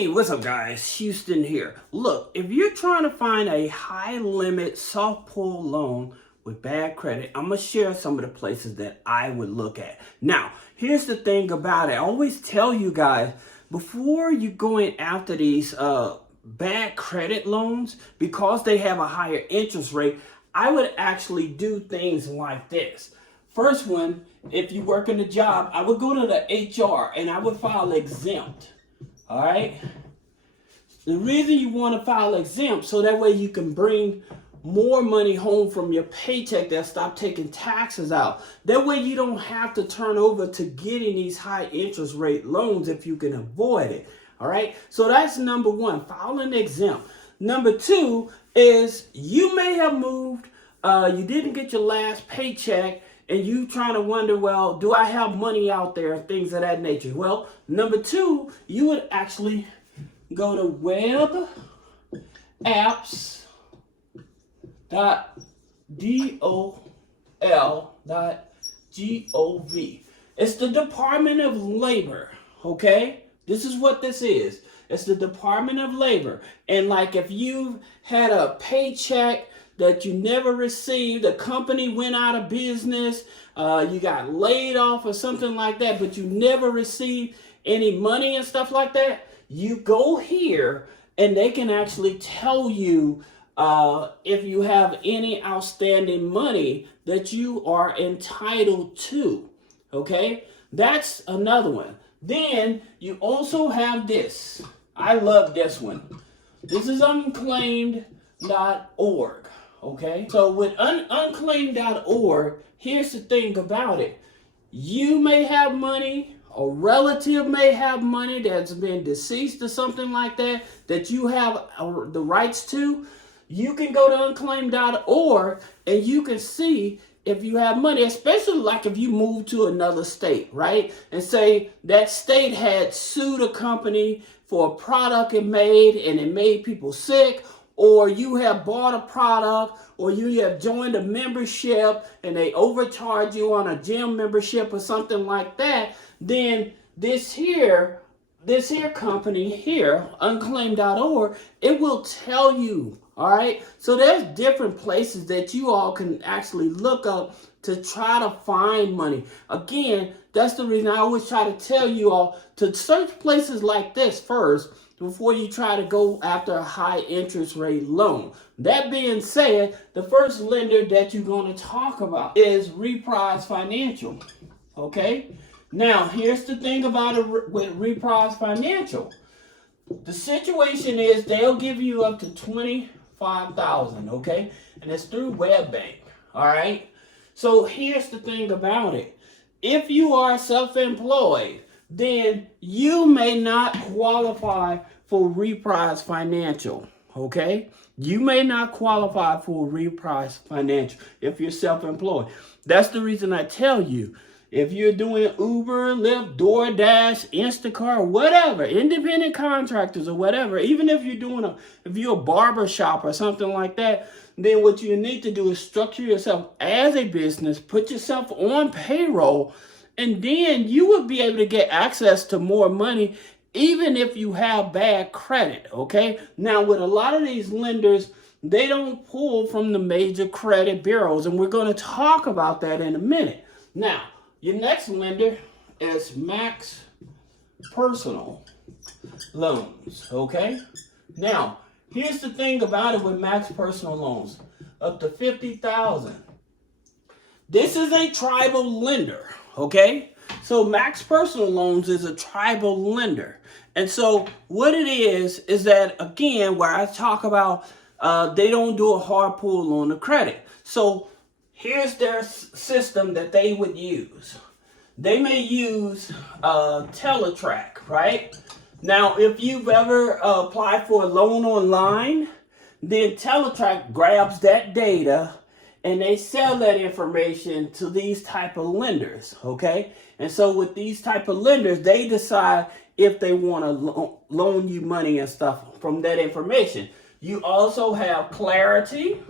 Hey, what's up guys? Houston here. Look, if you're trying to find a high limit soft pull loan with bad credit, I'm gonna share some of the places that I would look at. Now, here's the thing about it. I always tell you guys, before you going after these bad credit loans, because they have a higher interest rate, I would actually do things like this. First one, if you work in a job, I would go to the HR and I would file exempt. All right. The reason you want to file exempt, so that way you can bring more money home from your paycheck, that stop taking taxes out. That way you don't have to turn over to getting these high interest rate loans if you can avoid it. All right. So that's number one, filing exempt. Number two is you may have moved, you didn't get your last paycheck, and you trying to wonder, well, do I have money out there? Things of that nature. Well, number two, you would actually go to webapps.dol.gov. It's the Department of Labor, okay? This is what this is. It's the Department of Labor. And like if you had a paycheck that you never received, the company went out of business, you got laid off or something like that, but you never received any money and stuff like that, you go here and they can actually tell you if you have any outstanding money that you are entitled to, okay? That's another one. Then you also have this. I love this one. This is unclaimed.org. Okay, so with unclaimed.org, here's the thing about it. You may have money, a relative may have money that's been deceased or something like that, that you have the rights to. You can go to unclaimed.org and you can see if you have money, especially like if you move to another state, right? And say that state had sued a company for a product it made and it made people sick, or you have bought a product, or you have joined a membership and they overcharge you on a gym membership or something like that, then this here company here, unclaimed.org, it will tell you, all right? So there's different places that you all can actually look up to try to find money. Again, that's the reason I always try to tell you all to search places like this first before you try to go after a high interest rate loan. That being said, the first lender that you're going to talk about is Reprise Financial, okay? Now, here's the thing about it with Reprise Financial. The situation is they'll give you up to $25,000, okay? And it's through WebBank, all right? So here's the thing about it. If you are self-employed, then you may not qualify for Reprise Financial, okay? You may not qualify for Reprise Financial if you're self-employed. That's the reason I tell you, if you're doing Uber, Lyft, DoorDash, Instacart, whatever, independent contractors or whatever, even if you're a barber shop or something like that, then what you need to do is structure yourself as a business, put yourself on payroll, and then you will be able to get access to more money even if you have bad credit, okay? Now, with a lot of these lenders, they don't pull from the major credit bureaus, and we're going to talk about that in a minute. Now, your next lender is Max Personal Loans, okay? Now, here's the thing about it with Max Personal Loans, up to $50,000. This is a tribal lender, okay? So Max Personal Loans is a tribal lender. And so what it is that, again, where I talk about they don't do a hard pull on the credit. So here's their system that they would use. They may use Teletrack, right? Now, if you've ever applied for a loan online, then Teletrack grabs that data and they sell that information to these type of lenders, okay? And so with these type of lenders, they decide if they want to loan you money and stuff from that information. You also have Clarity,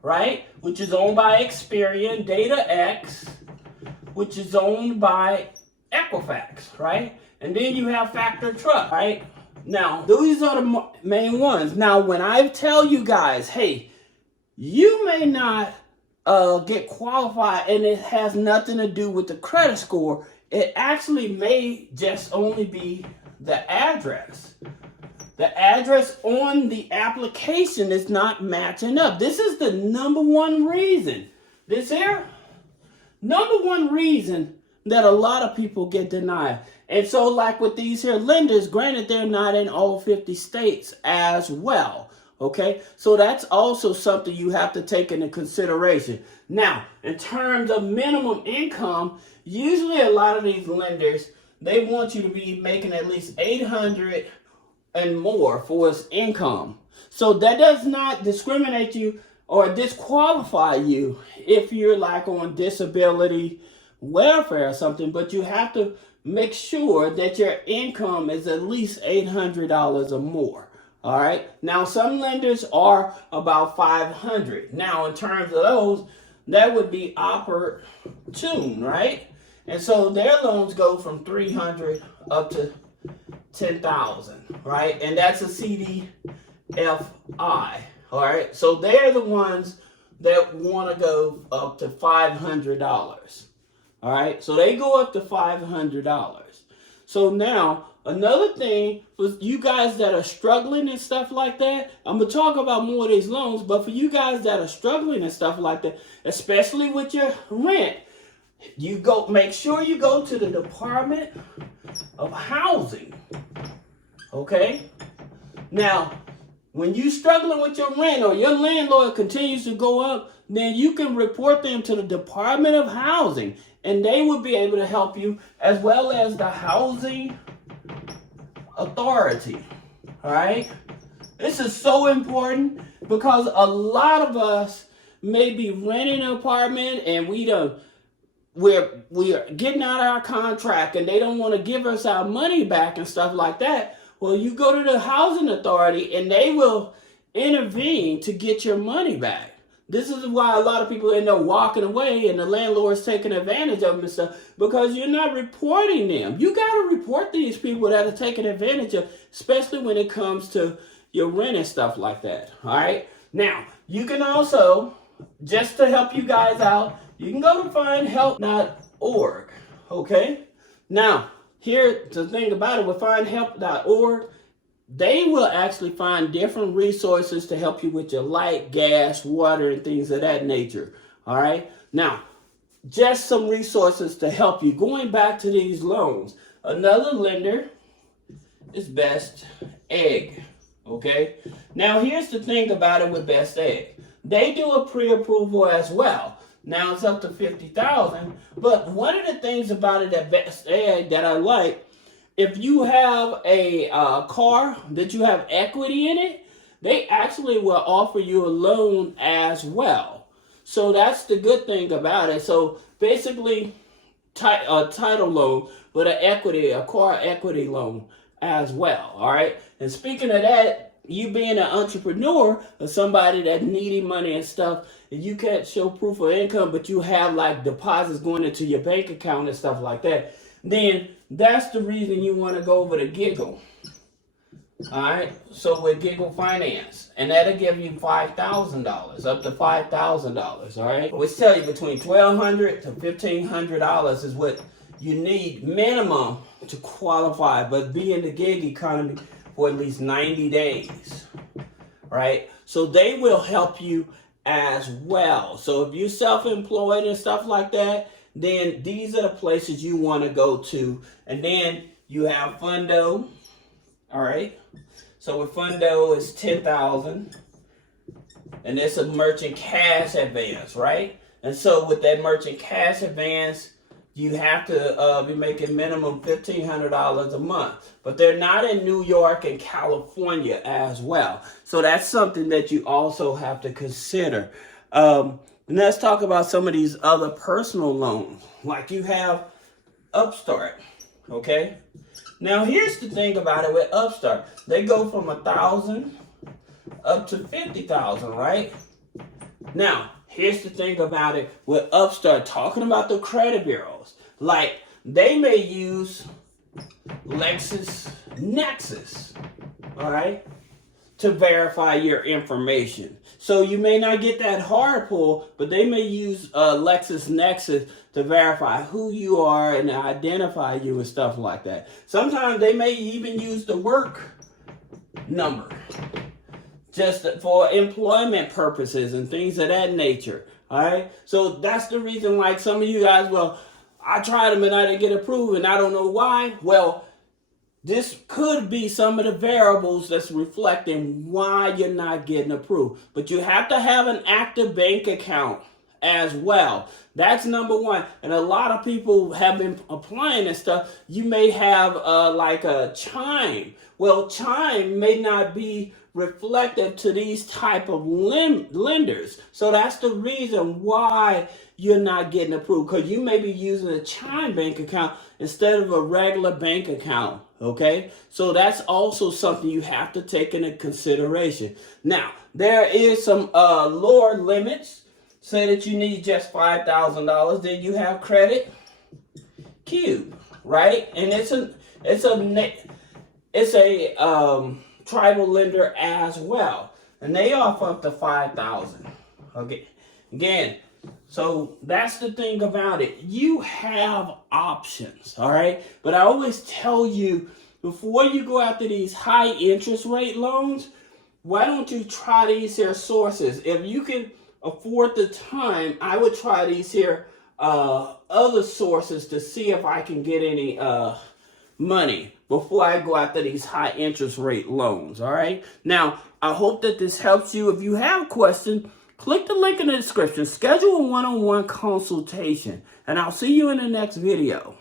right? Which is owned by Experian, DataX, which is owned by Equifax, right? And then you have Factor Trust, right? Now, these are the main ones. Now, when I tell you guys, hey, you may not get qualified and it has nothing to do with the credit score, it actually may just only be the address. The address on the application is not matching up. This is the number one reason. This here, number one reason that a lot of people get denied. And so like with these here lenders, granted they're not in all 50 states as well. Okay, so that's also something you have to take into consideration. Now, in terms of minimum income, usually a lot of these lenders, they want you to be making at least $800 and more for its income. So that does not discriminate you or disqualify you if you're like on disability welfare or something, but you have to make sure that your income is at least $800 or more. All right. Now, some lenders are about $500. Now, in terms of those, that would be opportune, right? And so their loans go from $300 up to $10,000, right? And that's a CDFI. All right. So they're the ones that want to go up to $500. All right. So they go up to $500. So now, another thing for you guys that are struggling and stuff like that, I'm going to talk about more of these loans, but for you guys that are struggling and stuff like that, especially with your rent, make sure you go to the Department of Housing. Okay? Now, when you're struggling with your rent or your landlord continues to go up, then you can report them to the Department of Housing, and they will be able to help you, as well as the Housing Authority. All right? This is so important because a lot of us may be renting an apartment and we are getting out of our contract and they don't want to give us our money back and stuff like that. Well, you go to the Housing Authority and they will intervene to get your money back. This is why a lot of people end up walking away and the landlord's taking advantage of them and stuff, because you're not reporting them. You got to report these people that are taking advantage of, especially when it comes to your rent and stuff like that. All right. Now, you can also, just to help you guys out, you can go to findhelp.org. Okay. Now, here's the thing about it with findhelp.org. They will actually find different resources to help you with your light, gas, water, and things of that nature. All right. Now, just some resources to help you. Going back to these loans, another lender is Best Egg. Okay. Now, here's the thing about it with Best Egg. They do a pre-approval as well. Now it's up to $50,000. But one of the things about it at Best Egg that I like, if you have a car that you have equity in it, they actually will offer you a loan as well. So that's the good thing about it. So basically, a title loan with a car equity loan as well. All right. And speaking of that, you being an entrepreneur or somebody that needing money and stuff, and you can't show proof of income, but you have like deposits going into your bank account and stuff like that, then that's the reason you want to go over to Giggle. All right. So with Giggle Finance, and that'll give you $5,000, up to $5,000. All right. Which tell you between $1,200 to $1,500 is what you need minimum to qualify, but be in the gig economy for at least 90 days. Right. So they will help you as well. So if you're self-employed and stuff like that, then these are the places you want to go to. And then you have Fundo. All right. So with Fundo, it's $10,000. And it's a merchant cash advance, right? And so with that merchant cash advance, you have to be making minimum $1,500 a month. But they're not in New York and California as well. So that's something that you also have to consider. And let's talk about some of these other personal loans. Like you have Upstart, okay? Now here's the thing about it with Upstart. They go from $1,000 up to $50,000, right? Now, here's the thing about it with Upstart, talking about the credit bureaus. Like, they may use LexisNexis, all right, to verify your information. So you may not get that hard pull, but they may use LexisNexis to verify who you are and identify you and stuff like that. Sometimes they may even use the work number just for employment purposes and things of that nature. All right. So that's the reason, like some of you guys, well, I tried them and I didn't get approved and I don't know why. Well, this could be some of the variables that's reflecting why you're not getting approved. But you have to have an active bank account as well. That's number one. And a lot of people have been applying and stuff. You may have like a Chime. Well, Chime may not be reflective to these type of lenders. So that's the reason why you're not getting approved, because you may be using a Chime bank account instead of a regular bank account. Okay, so that's also something you have to take into consideration. Now, there is some lower limits. Say that you need just $5,000, then you have Credit Cube, right? And it's a tribal lender as well, and they offer up to $5,000. Okay, again, so that's the thing about it. You have options, all right? But I always tell you, before you go after these high interest rate loans, why don't you try these here sources? If you can afford the time, I would try these here other sources to see if I can get any money before I go after these high interest rate loans, all right? Now, I hope that this helps you. If you have questions, click the link in the description. Schedule a one-on-one consultation, and I'll see you in the next video.